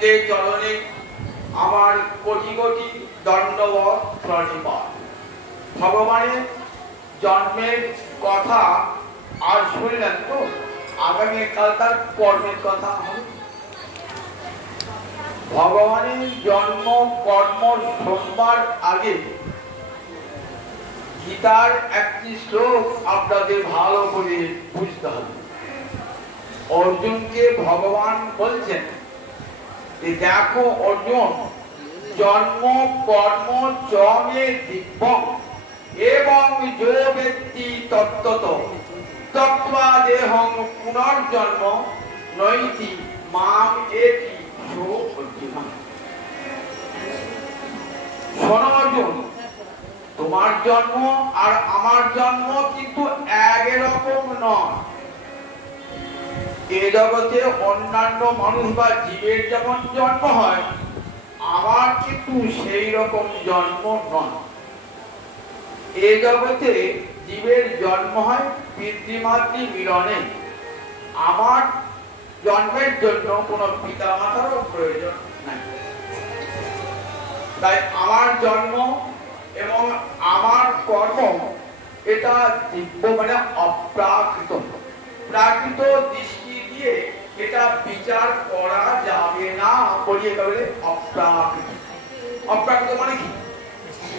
গোবিন্দের চরণে আমার কোটি কোটি দণ্ডবত প্রণিপাত। ভগবানের জন্মের কথা আর শুনলেন তো, আগামীকাল তার কর্মের কথা হবে। ভগবানের জন্ম কর্ম শুনবার আগে গীতার একটি শ্লোক আপনাদের ভালো করে বুঝতে হবে। অর্জুনকে ভগবান বলছেন, দেখো অর্জুন, জন্ম কর্ম চমে দিব্যং এবং যো ব্যক্তি তত্ত্বত তত্ত্বা দেহং পুনর্জন্ম নৈতি মাম এতি সো অর্জুন। শোনো অর্জুন, তোমার জন্ম আর আমার জন্ম কিন্তু একরকম নয়। এ জগতে অন্যান্য মানুষ বা জীবের যেমন জন্ম হয়, আমার কিন্তু সেই রকম জন্ম নয়। এ জগতে জীবের জন্ম হয় পিতৃমাতৃ মিলনে। আমার জন্মের জন্য কোনো পিতা মাতারও প্রয়োজন নাই। তাই আমার জন্ম এবং আমার কর্ম এটা দিব্য, মানে অপ্রাকৃত। প্রাকৃত দৃষ্টি দিয়ে এটা বিচার করা যাবে না, বলিয়ে বলে অপ্রাকৃত। অপ্রাকৃত মানে কি?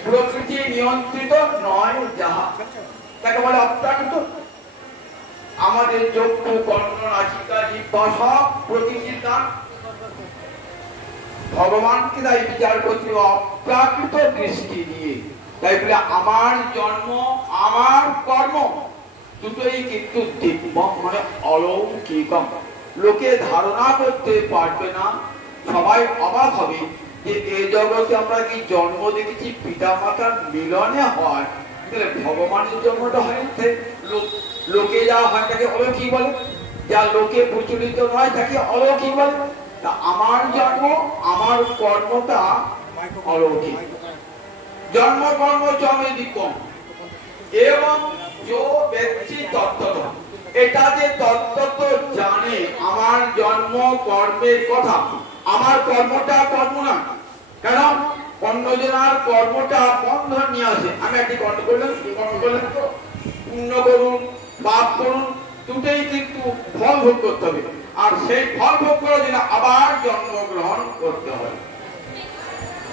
প্রকৃতি নিয়ন্ত্রিত নয় যাহা, তাকে বলে অপ্রাকৃত। আমাদের চক্ষু, কর্ণ, নাসিকা, জিহ্বা সব প্রকৃতির দান। ভগবানকে তাই বিচার করতে অপ্রাকৃত দৃষ্টি দিয়ে। তাই বলে আমার জন্ম আমার কর্ম দুটোই কিন্তু দিব্য, মানে অলৌকিকম। লোকে ধারণা করতে পারবে না, সবাই অবাক হবে যে এই জগতে আমরা কি জন্ম দেখেছি পিতা মাতার মিলনে হয়, ভগবানের জন্মটা হয় লোকে যা হয় তাকে অলৌকিক বলে, যা লোকে প্রচলিত নয় তাকে অলৌকিক বলে। তা আমার জন্ম আমার কর্মটা অলৌকিক। জন্ম কর্ম চমে দিব্যং এবং যো ব্যক্তি তত্ত্বত, এটা যে তত্ত্বত জানে আমার জন্ম কর্মের কথা। আমার কর্মটা কর্ম না, কেন? অন্যজনের কর্মটা বন্ধন নিয়ে আসে। আমি একটি কর্ম করলাম, তো পুণ্য করুন পাপ করুন, দুটোই কিন্তু ফল ভোগ করতে হবে। আর সেই ফল ভোগ করার জন্য আবার জন্মগ্রহণ করতে হবে।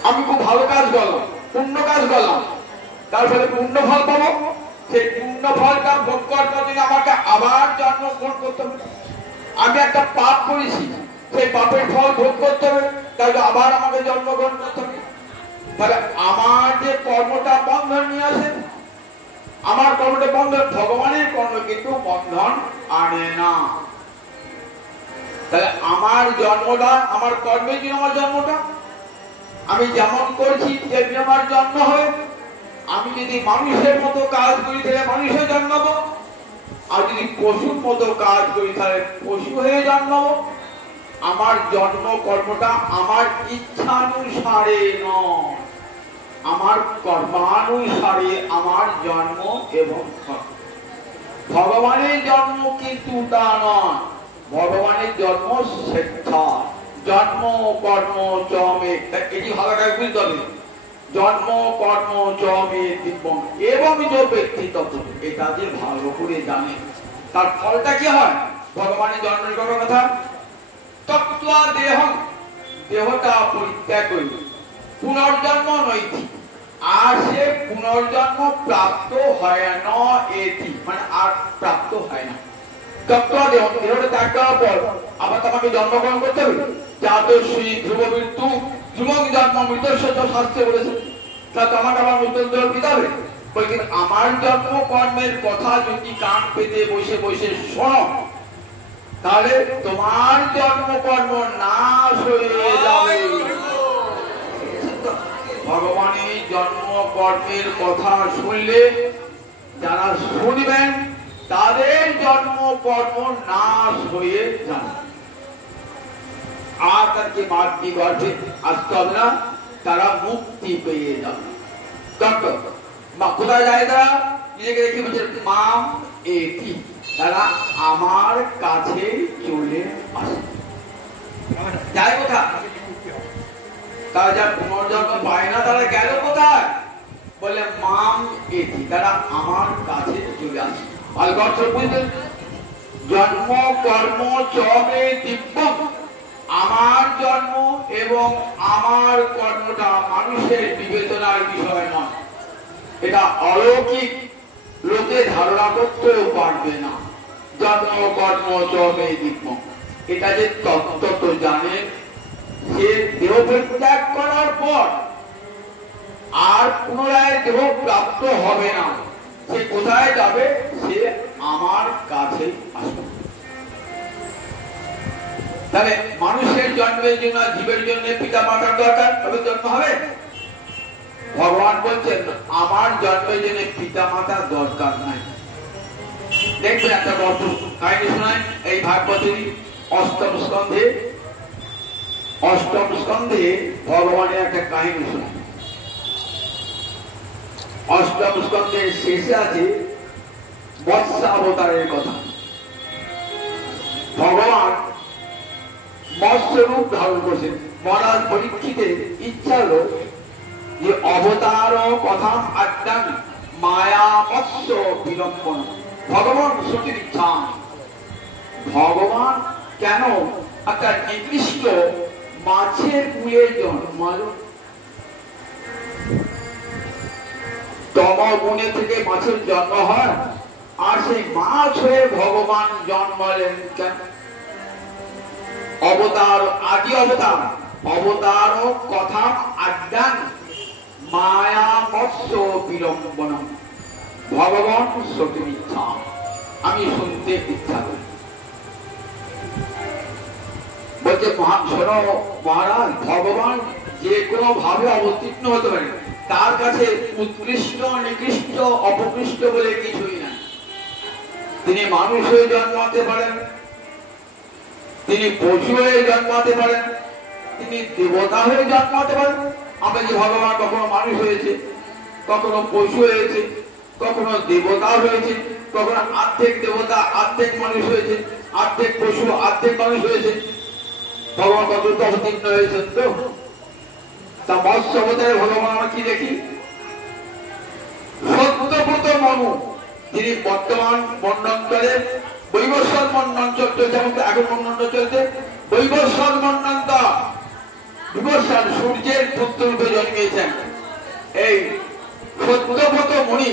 আমি খুব ভালো কাজ করলাম, পুণ্য কাজ করলাম, তারপরে পুণ্য ফল পাবো। সেই পুণ্য ফলটা ভোগ করার জন্য আমাকে আবার জন্মগ্রহণ করতে হবে। আমি একটা পাপ করেছি, সেই পাপের ফল ভোগ করতে হবে, তাহলে আবার আমাকে জন্মগ্রহণ করতে হবে। তাহলে আমার যে কর্মটা বন্ধন নিয়ে আসে, আমার কর্মটা বন্ধন, ভগবানের কর্ম কিন্তু বন্ধন আনে না। তাহলে আমার জন্মটা আমার কর্মের জন্য আমার জন্মটা, আমি যেমন করছি তেমনি আমার জন্ম হয়। আমি যদি মানুষের মতো কাজ করি তাহলে মানুষের জন্মাবো, আর যদি পশুর মতো কাজ করি তাহলে পশু হয়ে জন্মাবো। আমার জন্ম কর্মটা আমার ইচ্ছানুসারে নয়, আমার কর্মানুসারে আমার জন্ম এবং ভগবানের জন্ম কিন্তু তা নয়। ভগবানের জন্ম স্বেচ্ছা, জন্ম কর্ম চমে, এটি ভালোটাই বুঝতে হবে। জন্ম কর্ম চমে দিব্যং এবং যে ব্যক্তি তত্ত্ব, এটা যে ভালো করে জানে তার ফলটা কি হয়। ভগবানের জন্মের কথা, তত্ত্বা দেহং, দেহটা পরিত্যাগ করি, পুনর্জন্ম নৈতি, আর সে পুনর্জন্ম প্রাপ্ত হয় না, এটি মানে আর প্রাপ্ত হয় না। তত্ত্বা দেহং, দেহটা ত্যাগ করার পর আবার তোমাকে জন্মগ্রহণ করতে হবে। জাতশ্রী ধ্রুব মৃত্যু ধ্রুবং জন্ম মৃত্যুর শাস্ত্রে বলেছে, তা তোমাকে আবার নতুন দেহ পেতে হবে। কিন্তু আমার জন্ম কর্মের কথা যদি কান পেতে বসে বসে শোনো, তাহলে তোমার জন্ম কর্ম নাশ হয়ে যাবে। ভগবানের জন্ম কর্মের কথা শুনলে যারা শুনবেন তাদের জন্ম কর্ম নাশ হয়ে যাবে, আর তাকে মাতৃ গর্ভে আসতে হবে না, তারা মুক্তি পেয়ে যাবে। কোথায় যায় তারা? নিজেকে রেখে বলছে মাম এটি, তারা আমার কাছে চলে আসে। যায় কোথা? তারা যা পুনর্জন্ম পায় না তারা গেল কোথায়? বলে মাম এটি, তারা আমার কাছে চলে আসে। আর গর্ত বুঝলেন, জন্ম কর্ম চবে দিব্যম, আমার জন্ম এবং আমার কর্মটা মানুষের বিবেচনার বিষয় নয়, এটা অলৌকিক, লোকে ধারণা করতেও পারবে না। জন্ম কর্ম চবে দিব্যম, এটা যে তত্ত্ব জানেন, সে দেহ পরিত্যাগ করার পর আর পুনরায় দেহ প্রাপ্ত হবে না। সে কোথায় যাবে? সে আমার কাছে আসবে। তাহলে মানুষের জন্মের জন্য, জীবের জন্য পিতা মাতার দরকার, তবে জন্ম হবে। ভগবান বলছেন আমার জন্মের জন্য পিতা মাতার দরকার নাই। দেখবেন একটা গল্প কাহিনী শোনায় এই ভাগবতেরই অষ্টম স্কন্ধে ভগবানের একটা কাহিনী শোনায়। অষ্টম স্কন্ধের শেষে আছে মৎস্য অবতারের কথা। ভগবান মৎস্য রূপ ধারণ করছেন। মহারাজ পরীক্ষিতের ইচ্ছা হলো যে অবতার কথা আজ্ঞান মায়া মৎস্য বিলম্বন ভগবান সতীর ইচ্ছা। ভগবান কেন একটা নির্দিষ্ট মাছের কুয়ে জন্মাল? তমগুণে থেকে মাছের জন্ম হয়, আর সেই মাছ হয়ে ভগবান জন্মালেন কেন? অবতার, আদি অবতার, অবতার কথা আজ্ঞান মায়া মৎস্য বিলম্বন ভগবান সতীর ইচ্ছা। আমি শুনতে ইচ্ছা করি। বলছে শোনো মহারাজ, ভগবান যে কোনো ভাবে অবতীর্ণ হতে পারে, তার কাছে উৎকৃষ্ট নিকৃষ্ট অপকৃষ্ট বলে কিছুই না। তিনি মানুষ হয়ে জন্মাতে পারেন, তিনি পশু হয়ে জন্মাতে পারেন, তিনি দেবতা হয়ে জন্মাতে পারেন। আমরা যে ভগবান কখনো মানুষ হয়েছে, কখনো পশু হয়েছে, কখনো দেবতা হয়েছে, কখনো অর্ধেক দেবতা অর্ধেক মানুষ হয়েছে, অর্ধেক পশু অর্ধেক মানুষ হয়েছে। ভগবান কত অবতীর্ণ হয়েছেন তো। তা মৎস্য অবতারে ভগবান আমরা কি দেখি? সত্যব্রত মনু, যিনি বর্তমান মন্ডলে বৈবস্বর মন্ডল চলছে, যেমন এখন মন্ডল চলছে বৈবস্বর মন্ডল, বিবস্বর সূর্যের পুত্র রূপে জন্মিয়েছেন। এই সত্যব্রত মুনি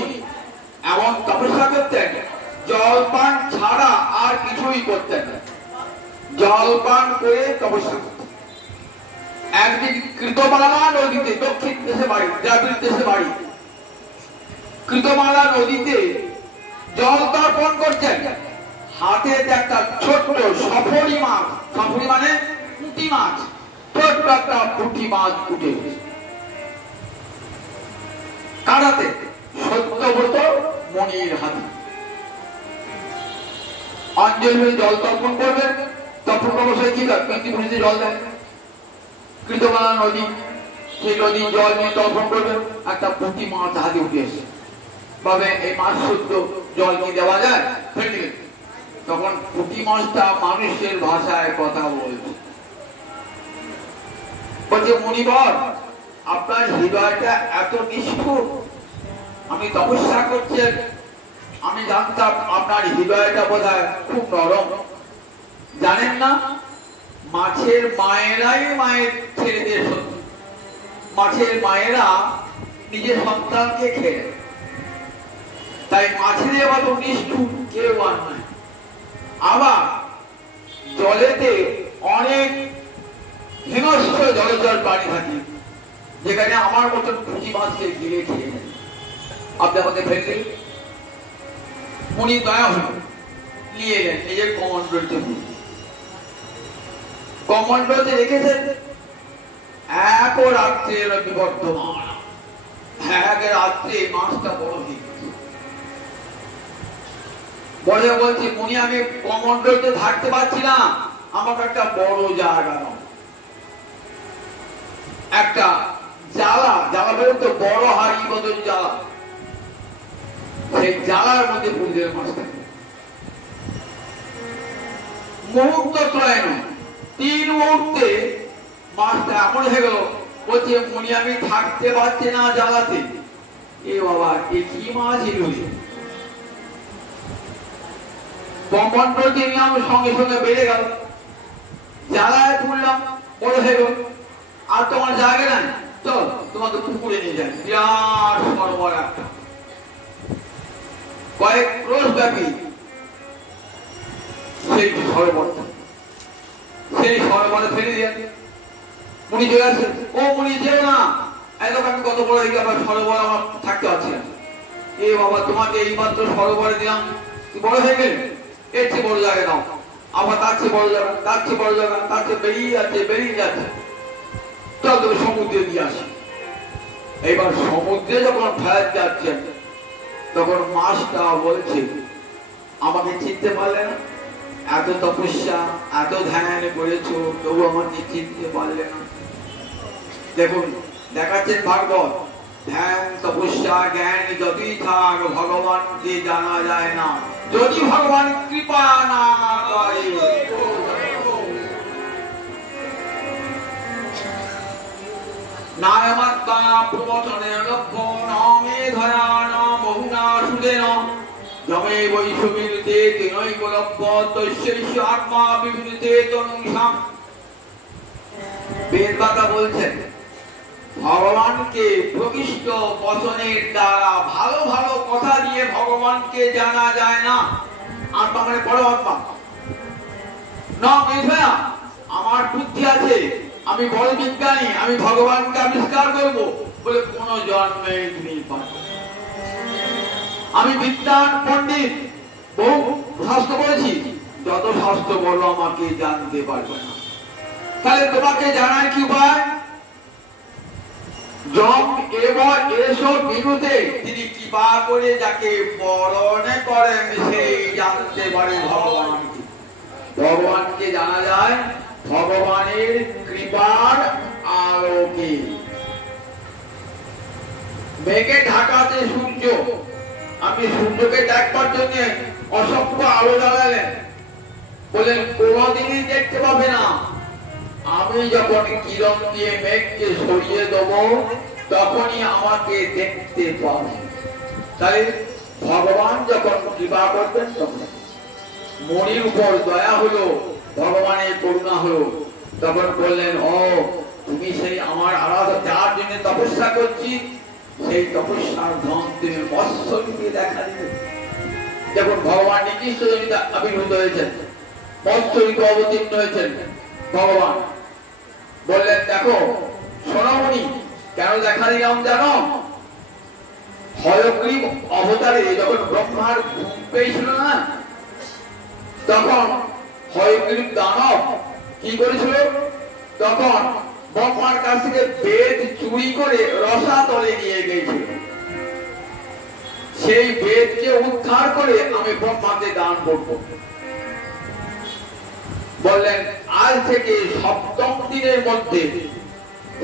এমন তপস্যা করতেন, জলপান ছাড়া আর কিছুই করতেন না। জলপান করে তপস্যা করতেন। একদিন কৃতমালা নদীতে, দক্ষিণ দেশে বাড়ি, দ্রাবিড় দেশে বাড়ি, কৃতমালা নদীতে জল তর্পণ করছেন। হাতে একটা ছোট্ট সফরি মাছ, সফরি মানে পুঁটি মাছ, ছোট্ট একটা পুঁটি মাছ উঠে কাঁটাতে সত্যব্রত মনির হাতে। অঞ্জলি হয়ে জল তর্পণ করবেন, তর্পণ অবশ্যই কি পিতৃপুরুষে জল দেয়। কৃতমালা নদী, সেই নদী জল নিয়ে তর্পণ করবেন, একটা পুঁটি মাছ হাতে উঠে এসে ভাবে এই মাছ শুদ্ধ, জল কি দেওয়া যায়? তখন পুঁটি মাছটা মানুষের ভাষায় কথা বলছে, বলছে মুনিবর, আপনার হৃদয়টা এত নিষ্ঠুর, আমি তপস্যা করছেন, আমি জানতাম আপনার হৃদয়টা বোধহয় খুব নরম। জানেন না, মাছের মায়েরাই মায়ের ছেলেদের শত্রু। মাছের মায়েরা নিজের সন্তানকে খেয়ে, তাই মাছের আবার নিষ্ঠুর কেউ আর নয়। আবার জলেতে অনেক হিংস্র জলচর প্রাণী থাকে, যেখানে আমার মতন পুঁটি মাছকে গিলে খেয়ে নেয়। আপনি আমাকে ফেললেন, উনি দয়া হল নিয়ে এলেন নিজের কমণ্ডলতে, কমণ্ডলতে রেখেছেন। এক রাত্রে বিবর্ধমান, এক রাত্রে মাছটা বড় হয়ে গেছে। বলে বলছি, মুনি আমি কমণ্ডলতে থাকতে পারছি না, আমাকে একটা বড় জায়গা দাও। একটা জ্বালা, জ্বালা বলতে বড় হাড়ি বদল জ্বালা, সেই জ্বালার মধ্যে পুরীদের মাছটা মুহূর্ত ত্রয় নয়, 3 মুহূর্তে মাছটা এমন হয়ে গেল বলছে মুনি আমি থাকতে পারছি না জ্বালাতে। এ বাবা এ কি মাছ এলো? কম্পন প্রতি নিলাম, সঙ্গে সঙ্গে বেড়ে গেল, জ্বালায় তুললাম, বড় হয়ে গেল। আর তোমার জায়গা নাই, চল তোমাকে পুকুরে নিয়ে যাই। বিরাট সরোবর একটা, কয়েক ক্রোশ ব্যাপী সেই সরোবরটা। সেই সরোবরে ফেলে দিয়ে মুনি চলে আসছে। ও মুনি যেও না, এতক্ষণ আমি কত বড় হয়ে গেল, সরোবর আমার থাকতে পারছি না। এ বাবা তোমাকে এই মাত্র সরোবরে দিলাম, তুই বড় হয়ে গেলে, এর চেয়ে বড় জায়গা নাও। আবার তার চেয়ে বড় জায়গা, তার চেয়ে বড় জায়গা, তার চেয়ে বেরিয়ে যাচ্ছে, বেরিয়ে যাচ্ছে। চল তুমি সমুদ্রে দিয়ে আসি। এইবার সমুদ্রে যখন ফেরত যাচ্ছেন, তখন মাছটা বলছে আমাকে চিনতে পারলে না? এত তপস্যা, এত ধ্যান করেছো, তবু আমাকে চিনতে পারলে না? দেখুন দেখাচ্ছেন ভাগবত, ধ্যান তপস্যা জ্ঞান যতই থাক ভগবানকে জানা যায় না, যদি ভগবান কৃপা না করে। নায়মাত্তা প্রবচনে লক্ষ্য নামে ধরা না বহুনা সুদেন যমে বৈষবিনুতে তিনৈক লক্ষ্য তস্যৈষ্য আত্মা বিবিনুতে তনুষাম। বেদবাতা বলছেন ভগবানকে প্রকৃষ্ট বচনের দ্বারা, ভালো ভালো কথা দিয়ে ভগবানকে জানা যায় না। আত্মা মানে পরমাত্মা না। মেধয়া আমার বুদ্ধি আছে, আমি বড় বিজ্ঞানী, আমি ভগবানকে আবিষ্কার করব বলে কোন জন্মে তুমি পাবে। আমি বিদ্যান পণ্ডিত, বহু শাস্ত্র পড়েছি, যত শাস্ত্র বলো আমাকে জানতে পারবে না। তাহলে তোমাকে জানার কি উপায়? যম এবং এসব বিনুতে তিনি কৃপা করে যাকে বরণে করেন সেই জানতে পারে ভগবানকে। ভগবানকে জানা যায় ভগবানের কৃপার আলোকে। মেঘে ঢাকাতে সূর্য, আপনি সূর্যকে দেখবার জন্য অসংখ্য আলো জ্বালালেন, বলেন কোনদিনই দেখতে পাবে না। আমি যখন কিরণ দিয়ে মেঘকে সরিয়ে দেব, তখনই আমাকে দেখতে পাবে। তাই ভগবান যখন কৃপা করবেন, তখন মনির উপর দয়া হলো, ভগবানের করুণা হলো, তখন বললেন ও তুমি সেই আমার আরাধনা, যার জন্য তপস্যা করছি, সেই তপস্যার ধন তুমি মৎস্যরূপে দেখা দিবে। দেখুন ভগবান নিকৃষ্ট জনিতে আবির্ভূত হয়েছেন, মৎস্যরূপে অবতীর্ণ হয়েছেন। ভগবান বললেন দেখো সোনামণি, কেন দেখা দিলাম জানো? হয়গ্রীব অবতারে যখন ব্রহ্মার ঘুম পেয়েছিল না, তখন হয়গ্রীব দানব কি করেছিল? তখন ব্রহ্মার কাছ থেকে বেদ চুরি করে রসাতলে নিয়ে গিয়েছিল। সেই বেদকে উদ্ধার করে আমি ব্রহ্মাকে দান করব। বললেন আজ থেকে ৭ম দিনের মধ্যে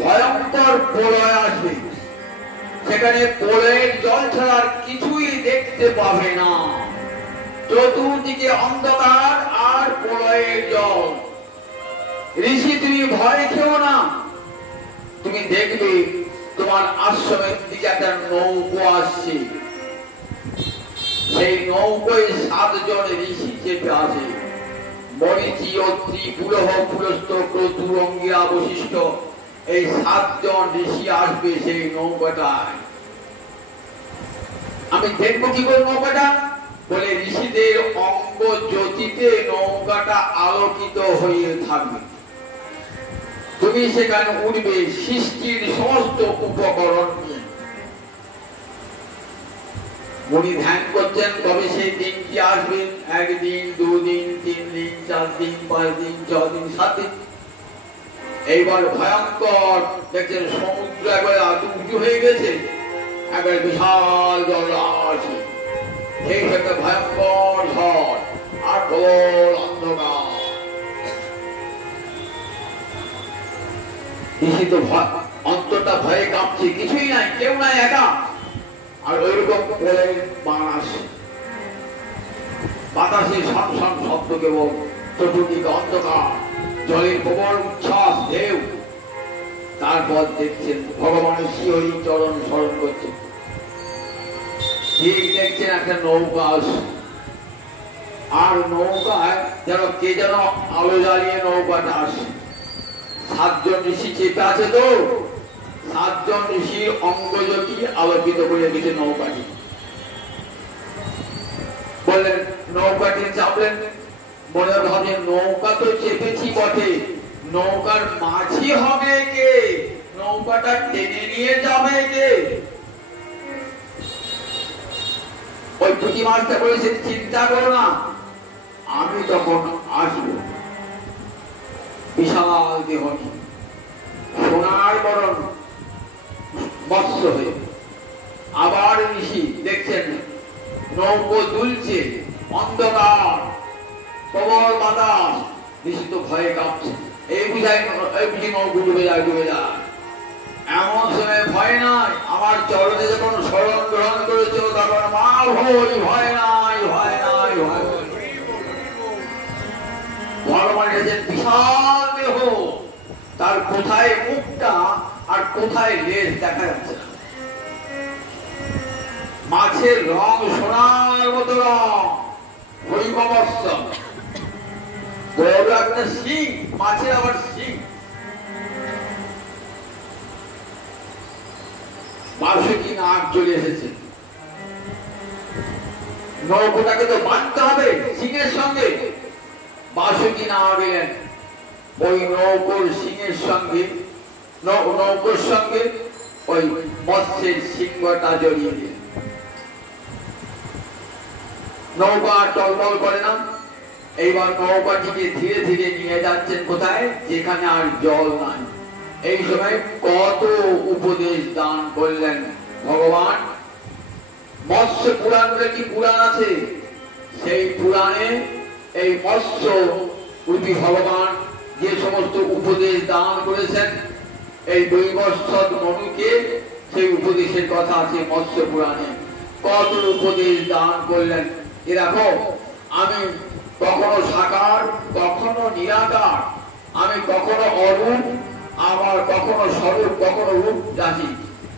ভয়ঙ্কর প্রলয় আসবে, সেখানে প্রলয়ের জল ছাড়া কিছুই দেখতে পাবে না, চতুর্দিকে অন্ধকার আর প্রলয়ের জল। ঋষি তুমি ভয় খেও না, তুমি দেখবে তোমার আশ্রমের দিকে একটা নৌকো আসছে, সেই নৌকোয় 7 জন ঋষি চেপে আছে। মরিচি, অত্রি, পুলহ, পুলস্ত, ক্রতু, অঙ্গিরা, বশিষ্ঠ, এই 7 জন ঋষি আসবে সেই নৌকাটায়। আমি দেখবো কি করে নৌকাটা? বলে ঋষিদের অঙ্গ জ্যোতিতে নৌকাটা আলোকিত হয়ে থাকবে, তুমি সেখানে উঠবে সৃষ্টির সমস্ত উপকরণ নিয়ে। উনি ধ্যান করছেন কবে সেই দিনটি আসবে। 1 দিন, 2 দিন, 3 দিন, 4 দিন, 5 দিন, 6 দিন, 7 দিন। এইবার ভয়ঙ্কর দেখছেন সমুদ্র একবার উঁচু হয়ে গেছে, একবার বিশাল জল আছে, সেই একটা ভয়ঙ্কর ঝড় আর প্রবল অন্ধকার। ঋষি তো অন্তরটা ভয়ে কাঁপছে, কিছুই নাই, কেউ নাই, একা। আর ওইরকম বাতাসে সন শব্দ, কেবল চতুর্দিকে অন্ধকার, জলের প্রবল উচ্ছ্বাস ঢেউ, তার পথ দেখছেন, ভগবানের শ্রীহরি চরণ স্মরণ করছেন। ঠিক দেখছেন একটা নৌকা আসে, আর নৌকায় যেন কে যেন আলো জ্বালিয়ে নৌকাটা আসে। 7 জন ঋষি চেপে আছে তো, 7 জন ঋষির অঙ্গজ্যোতি আলোকিত করে গেছে নৌকাটি। বললেন নৌকাটি চাপলেন, মনে ভাবলেন নৌকা তো চেপেছি বটে, নৌকার মাঝি হবে কে, নৌকাটা টেনে নিয়ে যাবে কে? ওই পুঁটি মাছটা বলেছে চিন্তা করো না, আমি তখন আসবো। বিশাল দেহ, সোনার বরণ মৎস্য হয়ে। আবার ঋষি দেখছেন নৌকো দুলছে, অন্ধকার, প্রবল বাতাস, ঋষি তো ভয়ে কাঁপছে। এই বুঝি নৌকো ডুবে যায়, ডুবে যায়। এমন সময় ভয় নাই, আমার চরণে যখন শরণ গ্রহণ করেছ তখন মা ভয়, ভয় নাই, ভয় নাই, ভয়। ভগবান এসেছেন বিশাল দেহ, তার কোথায় মুখটা আর কোথায় লেজ দেখা যাচ্ছে না। মাছের রং সোনার মতো রং, হৈমবস্ত্র, বড় একটা শিং, মাছের আবার শিং। বার্ষিকী নাক চলে এসেছে, নৌকোটাকে তো বাঁধতে হবে সিংহের সঙ্গে। বার্ষিকী না গেলেন, ওই নৌকোর সিংহের সঙ্গে, নৌকোর সঙ্গে ওই মৎস্যের সিংহটা জড়িয়ে দিলেন। নৌকা টলমল করে না। এইবার নৌকাটিকে ধীরে ধীরে নিয়ে যাচ্ছেন কোথায়, যেখানে আর জল নাই। এই সময় কত উপদেশ দান করলেন ভগবান। মৎস্য পুরাণ বলে কি পুরাণ আছে, সেই পুরাণে এই মৎস্য রূপী ভগবান যে সমস্ত উপদেশ দান করেছেন এই দৈবৎসৎ মনুকে, সেই উপদেশের কথা আছে মৎস্য পুরাণে। কত উপদেশ দান করলেন। এ দেখো, আমি কখনো সাকার, কখনো নিরাকার, আমি কখনো অরূপ, আবার কখনো স্বরূপ, কখনো রূপ রাশি,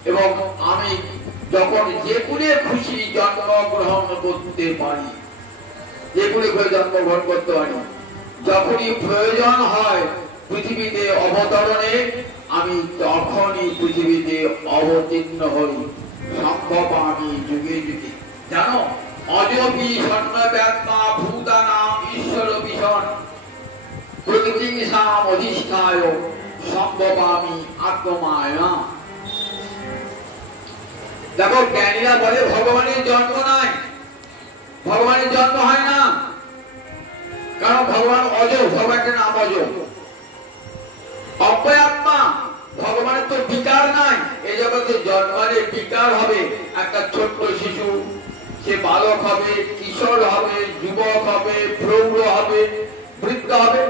এবং আমি যখন যে কুলে খুশি জন্মগ্রহণ করতে পারি, যে কুলে জন্মগ্রহণ করতে পারি, যখনই প্রয়োজন হয় পৃথিবীতে অবতরণে, আমি তখনই পৃথিবীতে অবতীর্ণ হই। সম্ভব আমি যুগে যুগে। জানো, অজপি স্বর্ণব্যাত্মা ভূতানাম ঈশ্বর ভীষণ প্রকৃতিসাম অধিষ্ঠায় সম্ভব আমি আত্মমায়া। দেখো, জ্ঞানীরা বলে ভগবানের জন্ম নাই, ভগবানের জন্ম হয় না, কারণ ভগবান অজ, ভগবানের নাম অজ। অব্যয়াত্মা, ভগবানের তো বিকার নাই। এই জগতে জন্মালে বিকার হবে। একটা ছোট্ট শিশু, সে বালক হবে, কিশোর হবে, যুবক হবে, প্রৌঢ় হবে, বৃদ্ধ হবে,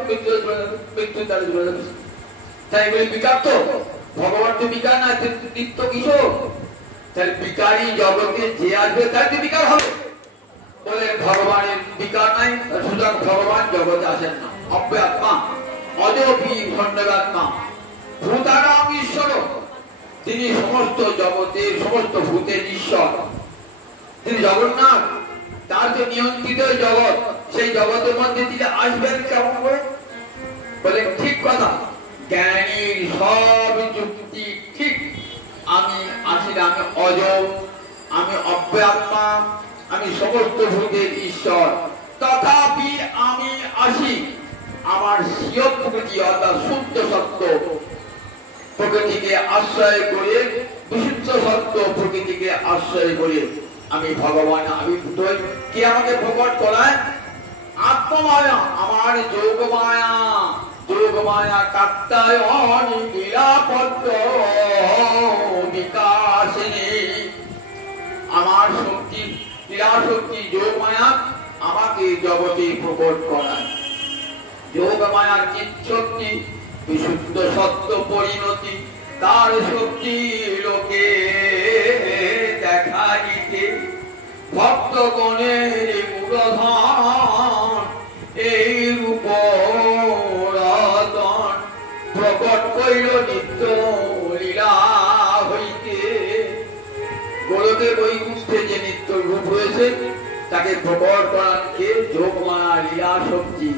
মৃত্যু তার চলে যাবে। তাই বলে বিকার তো, ভগবান তো বিকার না, নিত্য কিশোর। তাহলে বিকারী জগতে যে আসবে তার তো বিকার হবে। বলে ভগবানের বিকার নাই, সুতরাং ভগবান জগতে আসেন না। অব্যয়াত্মা, অজপি খণ্ডাত্মা ভূতানাম ঈশ্বর, তিনি সমস্ত জগতের, সমস্ত ভূতের ঈশ্বর। তিনি জগন্নাথ, তার যে নিয়ন্ত্রিত জগৎ, সেই জগতের মধ্যে তিনি আসবেন কেমন করে? বলে ঠিক কথা, জ্ঞানীর সব যুক্তি ঠিক। আমি আসলে আমি অজ, আমি অব্যয়াত্মা, আমি সমস্ত ভূতের ঈশ্বর। তথাপি আমি আসি আমার স্বীয় প্রকৃতি অর্থাৎ শুদ্ধ সত্য প্রকৃতিকে আশ্রয় করে, বিশুদ্ধ সত্য প্রকৃতিকে আশ্রয় করে আমি ভগবান আবির্ভূত হই। কে আমাকে প্রকট করায়? আত্মমায়া, আমার যোগমায়া। যোগমায়া কাত্তায়ন লীলাপদ্ম বিকাশিনী। আমার শক্তি, লীলা শক্তি যোগমায়া আমাকে জগতে প্রকট করায়। যোগমায়া চিৎ শক্তি, বিশুদ্ধ সত্য পরিণতি, তার শক্তি লোকে দেখাইতে ভক্তগণের মূলধন। এই রূপ রতন প্রকট কইল নিত্য স্বর্গে বৈকুণ্ঠে যে নিত্য রূপ রয়েছে তাকে প্রকট করান কে? যোগমায়া লীলা শক্তি।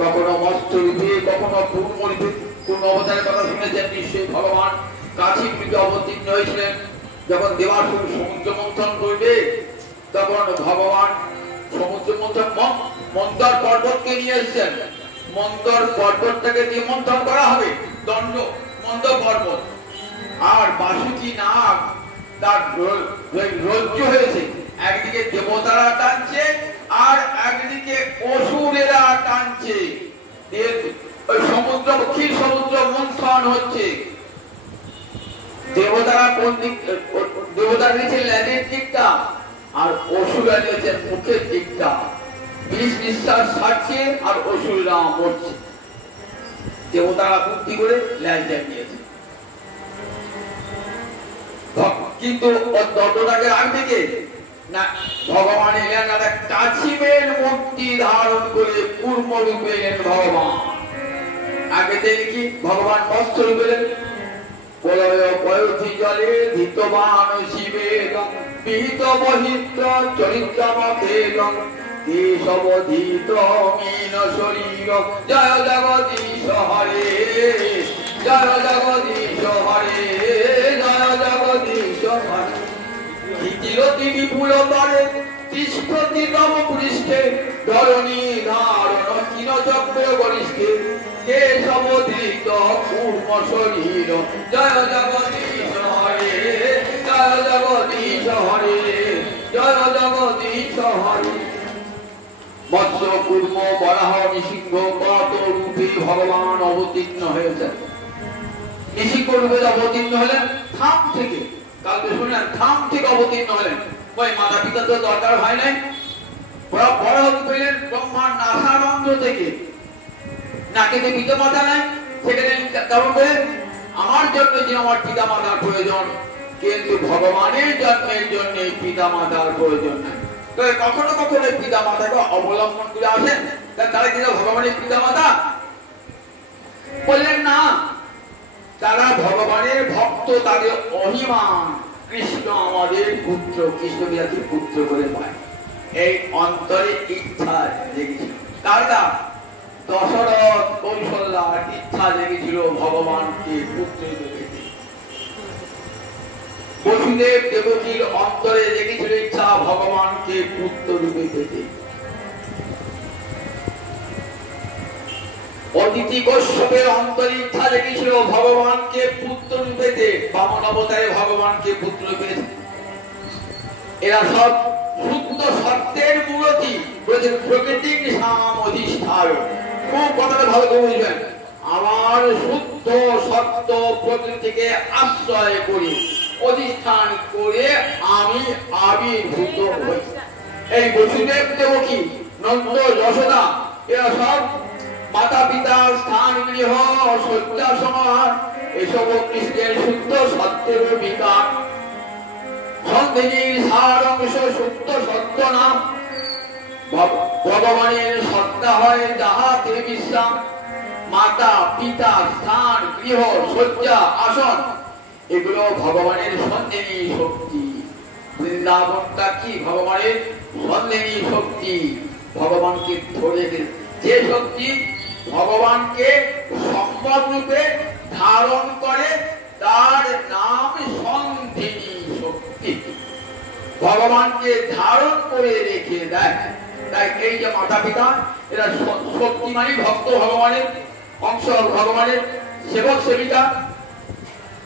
কখনো মৎস্য রূপে, কখনো পূর্ণ রূপে। পূর্ণ অবতারের কথা শুনেছেন নিশ্চয়ই। ভগবান কাশী রূপে অবতীর্ণ হয়েছিলেন। যখন দেবাসুর সমুদ্র মন্থন করবে তখন ভগবান সমুদ্র মন্থন মন্দর পর্বতকে নিয়ে এসেছেন। মন্দর পর্বতটাকে দিয়ে মন্থন করা হবে, দণ্ড মন্দর পর্বত। আর বাসুকি নাগ তার রজ্জু হয়েছে, একদিকে দেবতারা টানছে আর একদিকে অসুরেরা টানছে। সমুদ্র ক্ষীর সমুদ্র মন্থন হচ্ছে। দেবতারা কোন দিক? দেবতারা নিয়েছে ল্যান্ডের দিকটা আর অসুরা নিয়েছে মুখের দিকটা। বিষ নিঃশ্বাস ছাড়ছে আর অসুররা মরছে। দেবতারা বুদ্ধি করে ল্যান্ডে নিয়েছে, কিন্তু দণ্ডটাকে রাখবে কে? না, ভগবান এলেন আর কাছিমের মূর্তি ধারণ করে পূর্ণ রূপে এলেন ভগবান। আগে দেখি ভগবান মৎস্য রূপে এলেন। প্রলয় পয়থি জলে ধৃতবান শিবেরং বিহিত বহিত্র চরিত্রমথেরং কেশবধৃত মীন শরীর। জয় জগদীশ হরে, জয় জগদীশ হরে, জয় জগদীশ হরে। ধীতিরতি বিপুল তরে তিষ্ঠতি তম পৃষ্ঠে ধরণী ধারণ ক্ষীণ চক্র গরিষ্ঠে কেশবধৃত পূর্ণ শরীর। জয় জগদীশ হরে, জয় জগদীশ হরে, জয় জগদীশ হরে। মৎস্য কুর্ম বরাহ নৃসিংহ কত রূপে ভগবান অবতীর্ণ হয়েছেন। নৃসিংহ রূপে অবতীর্ণ হলেন থাম থেকে। কালকে শুনলেন থাম থেকে অবতীর্ণ হলেন। ওই মাতা পিতা তো দরকার হয় নাই। বরাহ রূপে এলেন ব্রহ্মার নাসারন্ধ্র থেকে। নাকেতে পিতা মাতা নাই, সেখানে কারণ করে আমার জন্য যে আমার পিতা মাতার প্রয়োজন, কিন্তু ভগবানের জন্মের জন্য পিতা মাতার প্রয়োজন নাই। কখনো কখনো পিতা মাতাকে অবলম্বন করে আসেন, তারা কিন্তু ভগবানের পিতা মাতা বললেন না। তারা ভগবানের ভক্ত, তাদের অভিমান। কৃষ্ণ আমাদের পুত্র, কৃষ্ণ বিরাটি পুত্র করে পায়, এই অন্তরে ইচ্ছা জেগেছিল। কার কার? দশরথ কৌশল্যার ইচ্ছা জেগেছিল ভগবানকে পুত্র রূপে। বসুদেব দেবকীর অন্তরে জেগেছিল ইচ্ছা ভগবানকে পুত্র রূপে পেতে। অদিতি কশ্যপের অন্তরে ইচ্ছা জেগেছিল ভগবানকে পুত্র রূপে পেতে। বামন অবতারে ভগবানকে পুত্র পেয়েছে। এরা সব শুদ্ধ সত্যের মূরতি, প্রকৃতির সাম অধিষ্ঠায়। খুব কথাটা ভালো করে বুঝবেন। আমার শুদ্ধ সত্য প্রকৃতিকে আশ্রয় করি, অধিষ্ঠান করে আমি আবির্ভূত হই। এই বসুদেব দেবকী, নন্দ, যশোদা এরা সব মাতা পিতার স্থান, গৃহ, শয্যা সমাহার এসব কৃষ্ণের শুদ্ধ সত্যের বিকাশ। সন্ধিনীর সার অংশ শুদ্ধ সত্য নাম। ভগবানের সত্তা হয় যাহাতে বিশ্রাম। মাতা পিতা স্থান, গৃহ, শয্যা, আসন এগুলো ভগবানের সন্ধিনী শক্তি। বৃন্দাবনটা কি ভগবানের সন্ধিনী শক্তি। ভগবানকে ধরে যে শক্তি ভগবানকে সম্পদ রূপে ধারণ করে তার নাম সন্ধিনী শক্তি। ভগবানকে ধারণ করে রেখে দেয়। তাই এই যে মাতা পিতা এরা শক্তি মানে ভক্ত, ভগবানের অংশ, ভগবানের সেবক সেবিকা।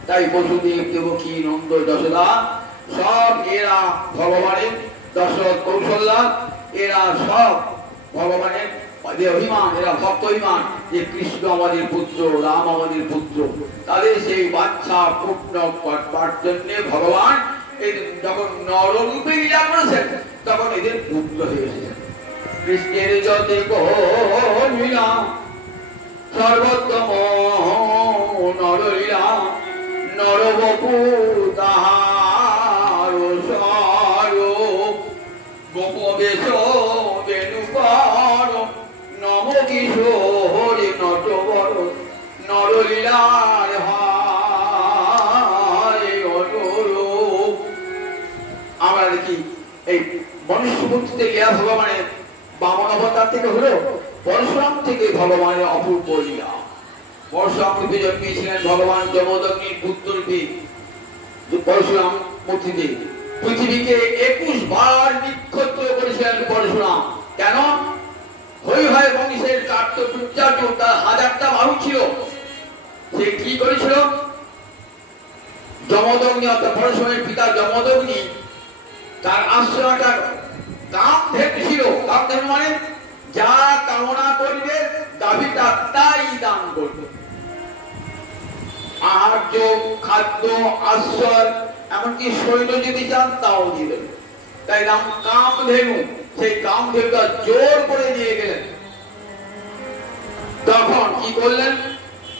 তাই বসুদেব দেবকী নন্দ যশোদা সব এরা ভগবানের, দশরথ কৌশল্যা এরা সব ভগবানের অভিমান। এরা ভক্ত অভিমান যে কৃষ্ণ আমাদের পুত্র, রাম আমাদের পুত্র। তাদের সেই বাচ্চা পূর্ণ করবার জন্য ভগবান যখন নররূপে লীলা করেছেন তখন এদের পুত্র হয়ে এসেছেন। কৃষ্ণের যতে লীলা সর্বোত্তম নরলীলা। নরবপু তাহার স্বরূপ গোপবেশ বেণুকর। নম কিশোর নটবর নরলীলার হায় অনুরূপ। মূর্তিতে লীলা ভগবানের বামন অবতার থেকে হলো, পরশুরাম থেকে ভগবানের অপূর্ব লীলা। পরশুরাম রূপে জন্মিয়েছিলেন ভগবান যমদগ্নির পুত্র রূপে। পরশুরাম মূর্তিতে পৃথিবীকে 21 বার নিক্ষত্র করেছিলেন পরশুরাম। কেন? হৈহয় বংশের কার্তবীর্যার্য তার 1000টা বাহু ছিল। সে কি করেছিল? যমদগ্নি অর্থাৎ পরশুরামের পিতা যমদগ্নি তার আশ্রয়টা কামধেনু ছিল। কামধেনু মানে যা কামনা করবে দাবিটা তাই দান করবে। আহার্য, খাদ্য, আশ্রয়, এমনকি সৈন্য যদি চান তাও দিয়ে দেবে। তাই নাম কামধেনু। সেই কামধেনুটা জোর করে নিয়ে গেলেন। তখন কি করলেন?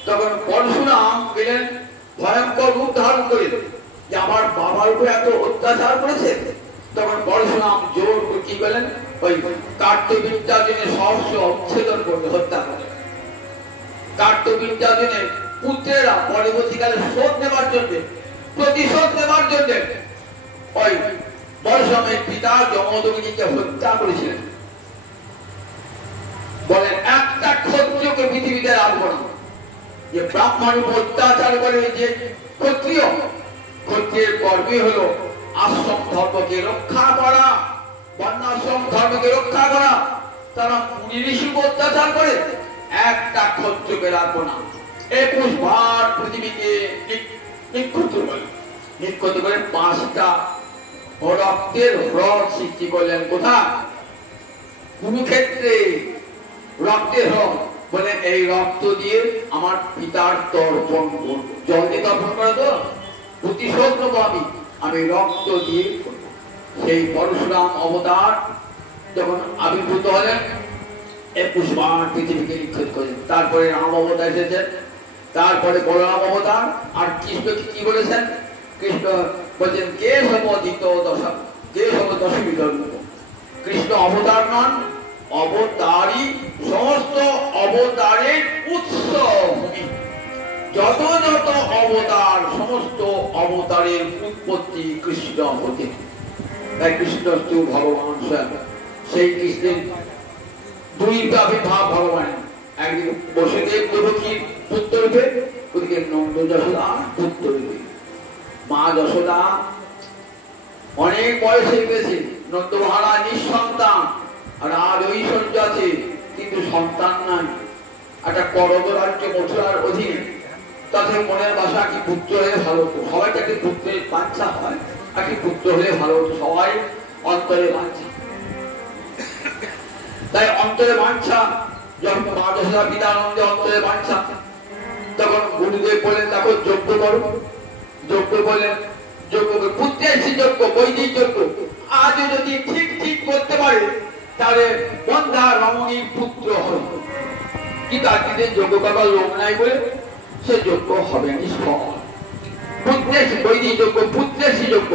তখন পরশুরাম গেলেন ভয়ঙ্কর রূপ ধারণ করে, যে আমার বাবার উপরে এত অত্যাচার করেছে। তখন পরশুরাম জোর করে কি করলেন? ওই কার্তবীর্যার্জুনের সহস্র উচ্ছেদন করতে হত্যা করলেন। কার্তবীর্যার্জুনের পুত্রেরা পরবর্তীকালে শোধ নেবার জন্য, প্রতিশোধ নেবার জন্য ওই পরশুরামের পিতা যমদগ্নিকে হত্যা করেছিলেন। বলেন একটা ক্ষত্রিয়কে পৃথিবীতে রাখবো না। যে ব্রাহ্মণ অত্যাচার করে, যে ক্ষত্রিয়, ক্ষত্রিয়ের কর্মই হলো আশ্রম ধর্মকে রক্ষা করা, বর্ণাশ্রম ধর্মকে রক্ষা করা। তারা মুনি ঋষি অত্যাচার করে, একটা ক্ষত্রিয়কে রাখবো না। 21 বার পৃথিবীকে নিক্ষত্র করে 5টা রক্তের হ্রদ সৃষ্টি করলেন। কোথায়? কুরুক্ষেত্রে রক্তের হ্রদ। বলে এই রক্ত দিয়ে আমার পিতার তর্পণ করবো। জল দিয়ে তর্পণ করা তো প্রতিশোধ নেবো আমি রক্ত দিয়ে করবো। সেই পরশুরাম অবতার যখন আবির্ভূত হলেন 21 বার পৃথিবীকে নিক্ষেপ করেছেন। তারপরে রাম অবতার এসেছেন, তারপরে বলরাম অবতার। আর কৃষ্ণ কি বলেছেন? কৃষ্ণ বলছেন কেশবদিত দশা, কেশব দশমী ধর্ম। কৃষ্ণ অবতার নন, অবতারই সমস্ত অবতারের উৎস ভূমি। যত যত অবতার, সমস্ত অবতারের উৎপত্তি কৃষ্ণ হতে। তাই কৃষ্ণ তো ভগবান স্বয়ং। সেই কৃষ্ণের 2টা আবির্ভাব ভগবান। একদিন বসুদেব দেবকীর পুত্র রূপে, ওদিকে নন্দ যশোদা পুত্র রূপে। মা যশোদা অনেক বয়স হয়ে গেছে, নন্দ মহারাজ নিঃসন্তান, আর আজ ঐশ্বর্য আছে কিন্তু সন্তান নাই। একটা করদ রাজ্য মথুরার অধীনে। তাতে মনের বাসা কি পুত্র হলে ভালো হতো। সবাই একটি পুত্রের বাঞ্ছা হয়, একটি পুত্র হলে ভালো হতো। সবাই অন্তরে বাঞ্ছা। তাই অন্তরে বাঞ্ছা যখন মা যশোদা পিতানন্দে অন্তরে বাঞ্ছা, তখন গুরুদেব বলেন দেখো যজ্ঞ করো। যজ্ঞ বলেন, যজ্ঞ পুত্রের যজ্ঞ, বৈদিক যজ্ঞ। আজ যদি ঠিক করতে পারে তাহলে বন্ধা রমণীর পুত্র হবে। কিন্তু আজকে যজ্ঞ করবার লোক নাই বলে সে যজ্ঞ হবে নিষ্ফল। পুত্রের বৈদিক যজ্ঞ, পুত্রের যজ্ঞ,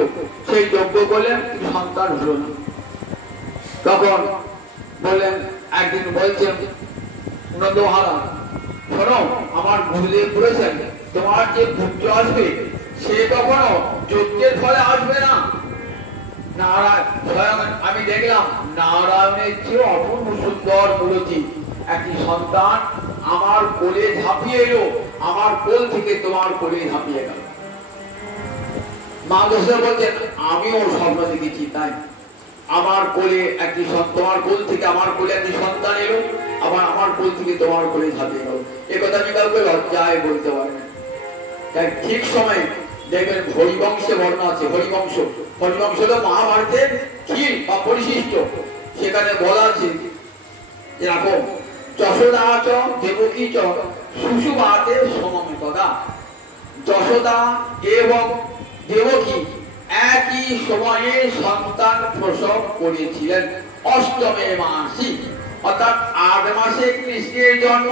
সেই যজ্ঞ করলেন, সন্তান হলো না। তখন বললেন, একদিন বলছেন নন্দ মহারাজ শোনো, আমার গুরুদেব বলেছেন তোমার যে পুত্র আসবে সে কখনো যজ্ঞের ফলে আসবে না। নারায়ণ, আমি দেখলাম নারায়ণের চেয়ে অপূর্ব সুন্দর মূর্তি একটি সন্তান আমার কোলে ঝাঁপিয়ে এলো, আমার কোল থেকে তোমার কোলে ঝাঁপিয়ে গেল। মা যশোদা বলছেন আমিও স্বপ্ন দেখেছি, তাই আমার কোলে একটি, তোমার কোল থেকে আমার কোলে একটি সন্তান এলো, আবার আমার কোল থেকে তোমার কোলে ঝাঁপিয়ে গেল। এ কথা আমি কাউকে লজ্জায় বলতে পারি না। তাই ঠিক সময় দেখবেন হরিবংশে বর্ণনা আছে। হরিবংশ হলো মহাভারতের ক্ষীর বা পরিশিষ্ট। সেখানে বলা আছে এরকম যশোদা চ দেবকী চ সুষুবাতে সমমিতদা। যশোদা এবং দেবকী একই সময়ে সন্তান প্রসব করেছিলেন। অষ্টমে মাসি, অর্থাৎ 8 মাসে কৃষ্ণের জন্ম।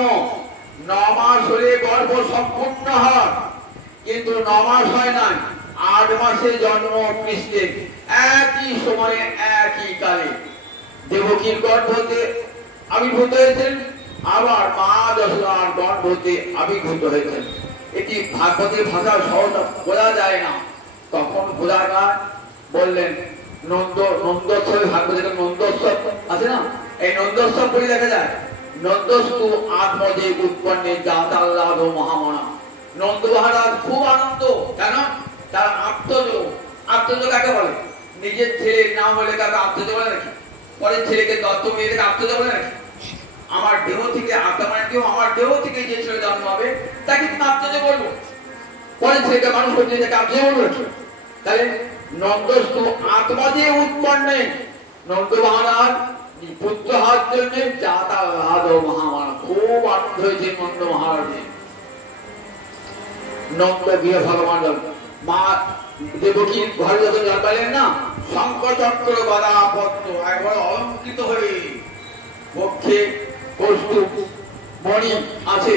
9 মাস হলে গর্ভ সম্পূর্ণ হয়, কিন্তু 9 মাস হয় না, 8 মাসে জন্ম কৃষ্ণের। একই সময়ে একই কালে দেবকীর গর্ভতে আবির্ভূত হয়েছেন, আবার মা যশোদার গর্ভতে আবির্ভূত হয়েছেন। এটি ভাগবতের ভাষা সহজে বোঝা যায় না। তখন বোঝা যায়, বললেন নন্দোৎসবে ভাগবত যেটা নন্দোৎসব আছে না, এই নন্দোৎসব বলে দেখা যায় নন্দস্তু আত্মজে উৎপন্নে জাতাল্লাদ মহামনা। নন্দ মহারাজ খুব আনন্দ, কেন? তার আত্মযোগ। আত্মযোগ কাকে বলে? নিজের ছেলের নাম বলে কাকে আত্মযোগ বলে নাকি? পরের ছেলেকে দত্ত মেয়েকে আত্মযোগ বলে নাকি? আমার দেহ থেকে আত্মা মানে কেউ আমার দেহ থেকে যে ছেলে জন্ম হবে তাকে তুমি আত্মযোগ বলবো, পরের ছেলেকে মানুষ করতে তাকে আত্মযোগ বলবো। তাহলে নন্দস্তু আত্মজে উৎপন্নে, নন্দ মহারাজ পুত্র হওয়ার জন্য জাতাল্লাদ মহামনা, খুব আনন্দ হয়েছে নন্দ মহারাজের। নন্দ গিয়ে ভগবান মা দেবকীর ঘরে যখন জন্মালেন না, শঙ্খ চক্র গদা পদ্ম একবার অলঙ্কৃত হয়ে, পক্ষে কৌস্তুভ মণি আছে,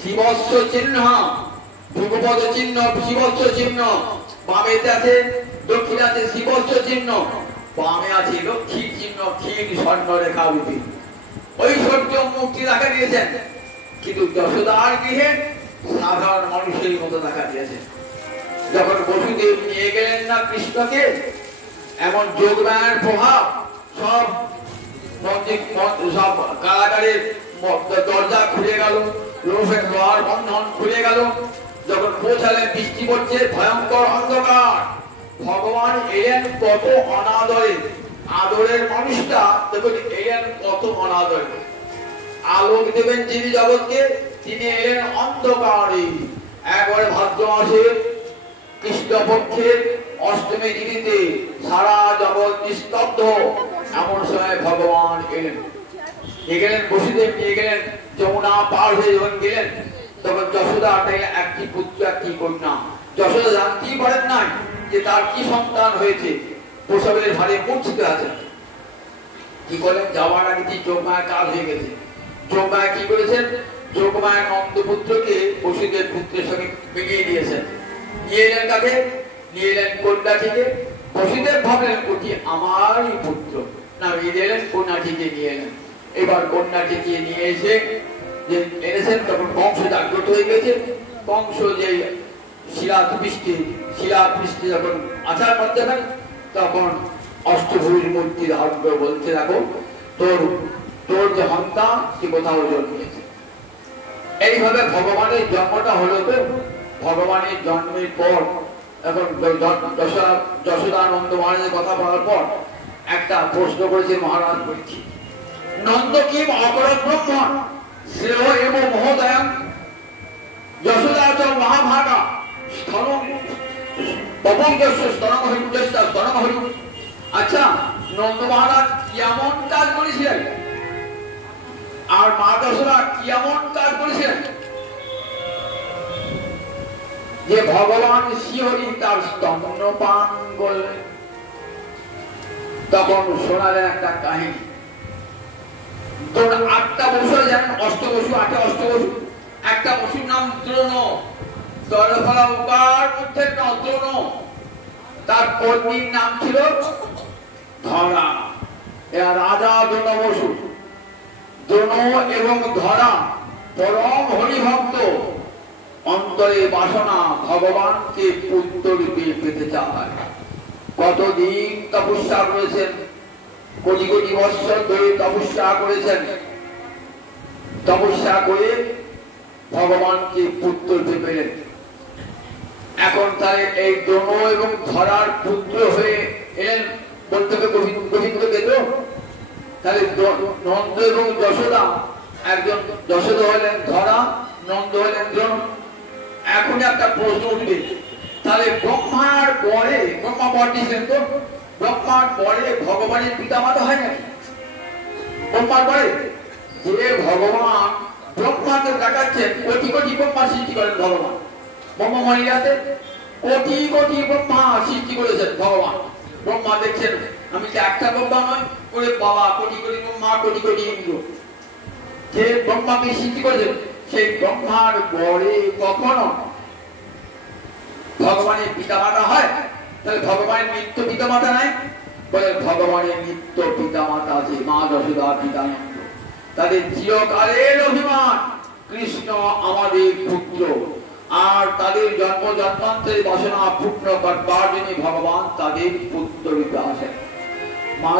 শিবস্ব চিহ্ন, ভূপদ চিহ্ন, শিবস্ব চিহ্ন, বামেতে আছে, দক্ষিণে আছে শিবস্ব চিহ্ন, বামে আছে লক্ষ্মী চিহ্ন, ক্ষীর স্বর্ণ রেখা রূপে ঐশ্বর্য মূর্তি দেখা দিয়েছেন। কিন্তু যশোদার গৃহে সাধারণ মানুষের মতো দেখা দিয়েছে। যখন বসুদেব নিয়ে গেলেন না কৃষ্ণকে, এমন যোগমায়ের প্রভাব, সব সব কারাগারের দরজা খুলে গেল, লোহের লোহার বন্ধন খুলে গেল। যখন পৌঁছালেন বৃষ্টি পড়ছে, ভয়ঙ্কর অন্ধকার, ভগবান এলেন কত অনাদরে। আদরের মানুষটা দেখুন এলেন কত অনাদরে। আলোক দেবেন যিনি জগৎকে, তিনি এলেন অন্ধকারে। একবারে ভাদ্র মাসে কৃষ্ণপক্ষের অষ্টমী তিথিতে সারা জগৎ নিস্তব্ধ, এমন সময় ভগবান এলেন। গেলেন বসুদেব নিয়ে গেলেন, যমুনা পার হয়ে যখন গেলেন, তখন যশোদা একটি পুত্র একটি কন্যা। যশোদা জানতেই পারেন নাই যে তার কি সন্তান হয়েছে, প্রসবের ভারে মূর্ছিত আছেন। কি করেন? যাওয়ার আগে যোগমায়ের কাজ হয়ে গেছে। যোগমায়া কি করেছেন? যোগমায়া নন্দপুত্রকে বসুদেব পুত্রের সঙ্গে মিলিয়ে দিয়েছেন। নিয়ে এলেন কাকে? নিয়ে এলেন কন্যাটিকে। বসুদেব ভাবলেন ওটি আমারই পুত্র, না নিয়ে এলেন কন্যাটিকে নিয়ে এলেন। এবার কন্যাটিকে নিয়ে এসে যে এনেছেন, তখন কংস জাগ্রত হয়ে গেছে। কংস যে শিলাবৃষ্টি যখন আচার করতে পারেন, তখন অষ্টভুজ মূর্তি ধারণ করে বলছে, দেখো তোর যে সন্তান সে কোথাও জন্মিয়েছে। এইভাবে ভগবানের জন্মটা হলো। তো ভগবানের জন্মের পর এখন যশোদানন্দ মহারাজের কথা বলার পর একটা প্রশ্ন করেছে মহারাজ পরীক্ষিত, নন্দ কিম অকরৎ ব্রহ্মণ শ্রেয় এব মহোদয়ং যশোদাচ মহাভাগা স্তনং অপঙ্গস্য স্তনং হরিযস্য স্তনং হরি। আচ্ছা, নন্দ মহারাজ কেমন কাজ করেছিলেন আর মা যশোদা কেমন কাজ করেছিলেন যে ভগবান শ্রীহরি তার স্তন্যপান করলেন? তখন শোনালেন একটা কাহিনী। আটটা বসু জানেন, অষ্টবসু, আটটা অষ্টবসু। একটা বসুর নাম দ্রোণ, দলফলা উকার মধ্যে দ্রোণ। তার পত্নীর নাম ছিল ধরা। এরা রাজা দ্রোণ বসু। দ্রোণ এবং ধরা পরম হরিভক্ত, অন্তরে বাসনা ভগবানকে পুত্র রূপে পেতে চায়। কতদিন তপস্যা করেছেন, কোটি কোটি বৎসর ধরে তপস্যা করেছেন। তপস্যা করে ভগবানকে পুত্র রূপে পেলেন। এখন তাই এই দ্রোণ এবং ধরার পুত্র হয়ে এলেন বলতে গোবিন্দকে। তো তাহলে নন্দ এবং যশোদা, একজন যশোদা হলেন ধরা, নন্দ হলেন দ্রোণ। এখন একটা প্রশ্ন উঠবে, তাহলে ব্রহ্মার পরে, ব্রহ্মা পর দিয়েছিলেন তো, ব্রহ্মার পরে ভগবানের পিতামাতা হয় নাকি? ব্রহ্মার পরে যে ভগবান ব্রহ্মাকে দেখাচ্ছেন, কোটি কোটি ব্রহ্মা সৃষ্টি করেন ভগবান। ব্রহ্মমণিরাতে কোটি কোটি ব্রহ্মা সৃষ্টি করেছেন ভগবান। ব্রহ্মা দেখছেন আমি যে একটা ব্রহ্মা নয়, ওরে বাবা কোটি কোটি ব্রহ্মা, কোটি কোটি ইন্দ্র। যে ব্রহ্মাকে সৃষ্টি করেছেন, সেই ব্রহ্মার পরে কখনো ভগবানের পিতামাতা হয়? তাহলে ভগবানের নিত্য পিতামাতা নাই? বলে ভগবানের নিত্য পিতামাতা আছে, মা যশোদা, পিতানন্দ। তাদের চিরকালের অভিমান কৃষ্ণ আমাদের পুত্র। আর তাদের জন্ম জন্মান্তরের বাসনা পূর্ণ করবার জন্য ভগবান তাদের পুত্র রূপে আসেন। মা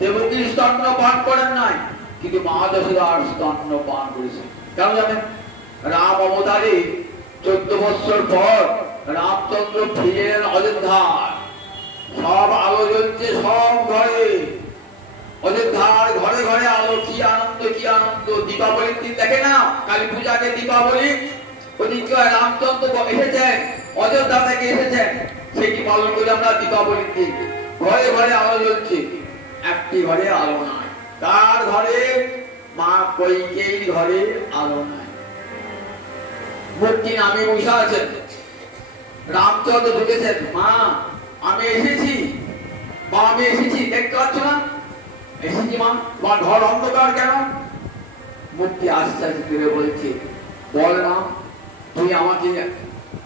দেবকীর স্তন্য পান করেন নাই, কিন্তু মা যশোদার স্তন্য পান করেছেন। কেন জানেন? রাম অবতারে 14 বছর পর রামচন্দ্র ফিরে এলেন অযোধ্যায়। সব আলো জ্বলছে সব ঘরে, অযোধ্যার ঘরে ঘরে আলো। কি আনন্দ, কি আনন্দ! দীপাবলির দিন দেখে না, কালী পূজাকে দীপাবলি, ওদিকে রামচন্দ্র এসেছেন, অযোধ্যা থেকে এসেছেন, সেটি পালন করি আমরা দীপাবলির দিন। ঘরে ঘরে আলো জ্বলছে, একটি ঘরে আলো নাই। তার ঘরে? মা কইকেয়ীর ঘরে আলো নাই। মূর্তি নামে বসে আছেন। রামচন্দ্র ঢুকেছেন, মা আমি এসেছি, মা আমি এসেছি, দেখতে পাচ্ছ না? এসেছি মা, তোমার ঘর অন্ধকার কেন? মূর্তি আস্তে আস্তে ফিরে বলছে, বল না, তুই আমাকে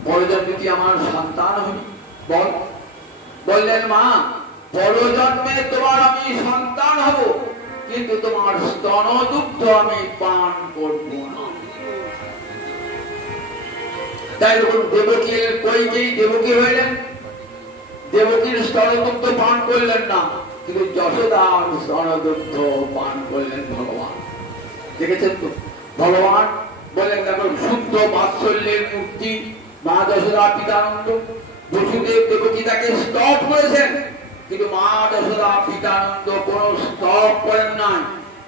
পরজন্মে তুই আমার সন্তান হবি, বল। বললেন, মা পরজন্মে তোমার আমি সন্তান হব, কিন্তু তোমার স্তন দুগ্ধ আমি পান করব না। তাই দেবকীর কইকেয়ী দেবকী হইলেন, দেবকীর স্তনদুগ্ধ পান করলেন না, কিন্তু যশোদার স্তনদুগ্ধ পান করলেন ভগবান। দেখেছেন তো? ভগবান বললেন, দেখো শুদ্ধ বাৎসল্যের মূর্তি মা যশোদা পিতানন্দ। বসুদেব দেবকী তাকে স্তব করেছেন, কিন্তু মা যশোদা পিতানন্দ কোন স্তব করেন নাই।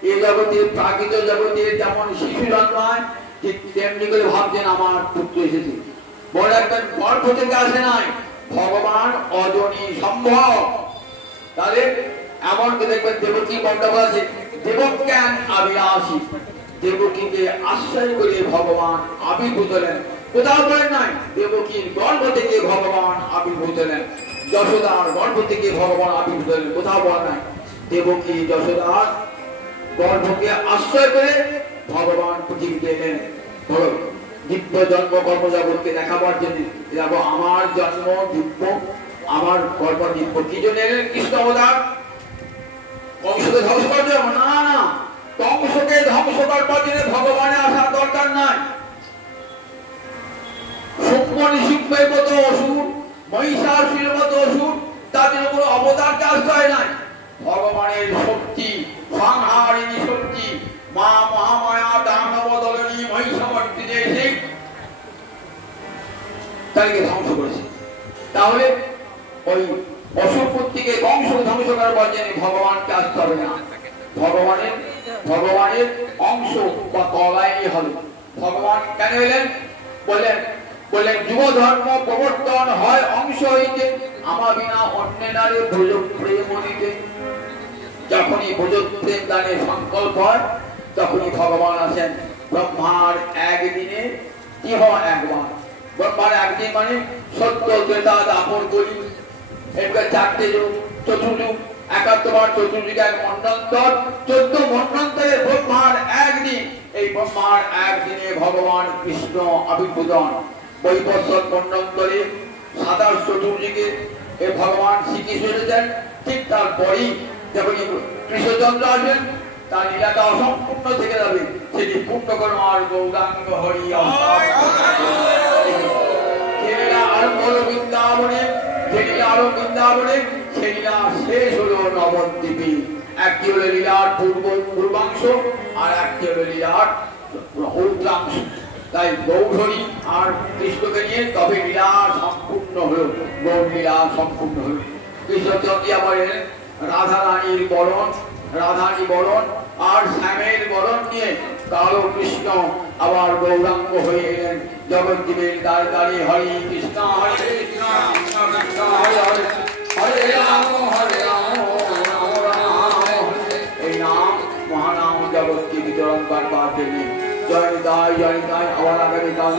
এই জগতে, প্রাকৃত জগতে যেমন শিশু জন্মায়, ঠিক তেমনি করে ভাবছেন আমার পুত্র এসেছে। বড় একজন গর্ভ থেকে আসে নাই, ভগবান অজনী সম্ভব। তাহলে এমনকি দেখবেন দেবকী মণ্ডপ আছে, দেবজ্ঞান আবিরাসী, দেবকীকে আশ্রয় করে ভগবান আবির্ভূত হলেন। কোথাও বলেন নাই দেবকীর গর্ভ থেকে ভগবান আবির্ভূত হলেন, যশোদার গর্ভ থেকে ভগবান আবির্ভূত হলেন, কোথাও বলেন নাই। দেবকী যশোদার গর্ভকে আশ্রয় করে ভগবান পৃথিবীতে এলেন। দিব্য জন্ম কর্মজগৎকে দেখাবার জন্য। দেখো আমার জন্ম দিব্য, আমার কর্ম দিব্য। কি জন্য এলেন কৃষ্ণ অবতার? কংসকে ধ্বংস করার জন্য না, না, কংসকে ধ্বংস করবার জন্য ভগবানের আসার দরকার নাই। শুম্ভনিশুম্ভের মতো অসুর, মহিষাসুরের মতো অসুর, তাদের কোনো অবতারকে আশ্রয় নাই। ভগবানের শক্তি, সংহারিণী শক্তি, মা মহামায়া দানব দলনী মহিষামর্দিনী এসে তাকে ধ্বংস করেছে। তাহলে ওই অসুর পুত্রকে কংস ধ্বংস করবার জন্য ভগবানকে আসতে হবে না। ভগবানের অংশ বা কলাই হবে। ভগবান কেন এলেন? বললেন যুব ধর্ম প্রবর্তন হয় অংশ হইতে, আমার বিনা অন্য নারে ভোজ প্রেম দিতে। যখনই ভোজ প্রেম দানের সংকল্প হয়, তখনই ভগবান আসেন। ব্রহ্মার একদিনে কি হয়? একবার। ব্রহ্মার একদিন মানে সত্য ত্রেতা দাপর করি, এরপর 4টে যুগ, চতুর্যুগ, 71 বার চতুর্যুগ, এক মন্বন্তর, 14 মন্বন্তরে ব্রহ্মার একদিন। এই ব্রহ্মার একদিনে ভগবান কৃষ্ণ আবির্ভূত হন। বৈবস্বত মন্বন্তরে 27 চতুর্যুগে এই ভগবান শ্রীকৃষ্ণ এসেছেন। ঠিক তারপরেই যখন কৃষ্ণচন্দ্র আসবেন, তার লীলাটা অসম্পূর্ণ থেকে যাবে, সেটি পূর্ণ করো আর গৌরাঙ্গ হরি। আরম্ভ হলো বৃন্দাবনে, বৃন্দাবনে সেই লীলা শেষ হলো নবদ্বীপে। একটি হলো লীলার পূর্বাংশ, আর একটি হলো লীলার উত্তরাংশ। তাই গৌরহরি আর কৃষ্ণকে নিয়ে তবে লীলা সম্পূর্ণ হলো, গৌর লীলা সম্পূর্ণ হলো। কৃষ্ণচন্দ্র আবার এলেন রাধা রানীর বরণ আর শ্যামের বরণ নিয়ে কালো কৃষ্ণ আবার গৌরাঙ্গ হয়ে এলেন জগদ্দীপের দ্বারে দ্বারে। হরে কৃষ্ণ হরে কৃষ্ণ, কৃষ্ণ হরে হরে, হরে রাম হরে রাম, রাম রাম। এই নাম মহানাম জগৎকে বিতরণ করবার জন্য। জয় নিতাই, জয় নিতাই। আবার আগামীকাল